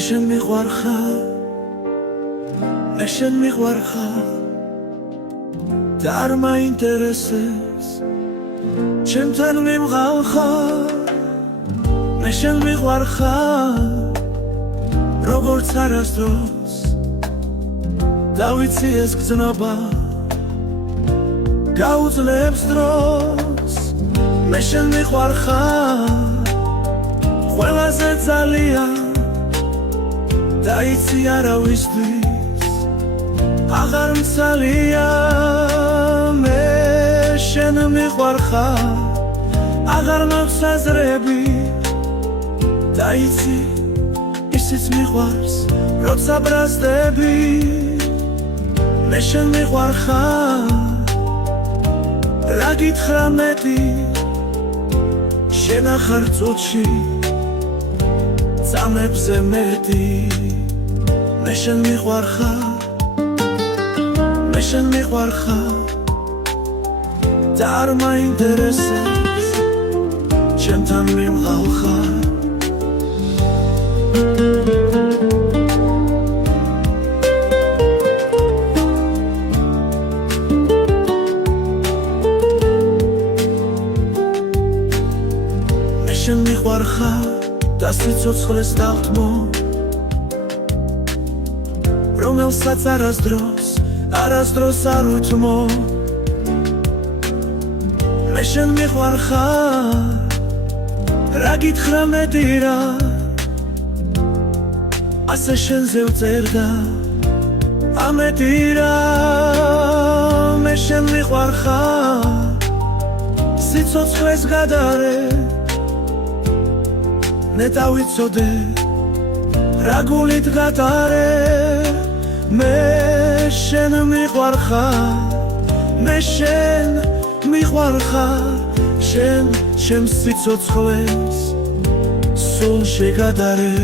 შენ მიყვარხარ, მე შენ მიყვარხარ და არ მაინტერესებს ჩემთან მიმღალხარ, მე შენ მიყვარხარ როგორც არასდროს და ვიცი ეს გრძნობა გაუძლებს დროს, მე შენ მიყვარხარ ყველაზე ძალიან და იცი არავისთვის აღარ მცალია, მე შენ მიყვარხარ აღარ მაქვს აზრები და იცი ისიც მიყვარს როცა ბრაზდები, მე შენ მიყვარხარ რა გითხრა მეტი შენ ახარ წუთში წამებზე მეტი, მე შენ მიყვარხარ, მე შენ მიყვარხარ და არ მაინტერესებს ჩემთან მიმღალხარ. მე შენ მიყვარხარ და სიცოცხლეს დავთმო, რომელსაც არასდროს არ უთმო, მე შენ მიყვარხარ რა გითხრა მეტი რა ასე შენზე ვწერდა ამეტი რა, მე შენ მიყვარხარ სიცოცხლეს გადარე ნეტა ვიცოდე რა გულით გატარე, მე შენ მიყვარხარ, მე შენ მიყვარხარ, შენ ჩემს სიცოცხლეს სულში გადარე.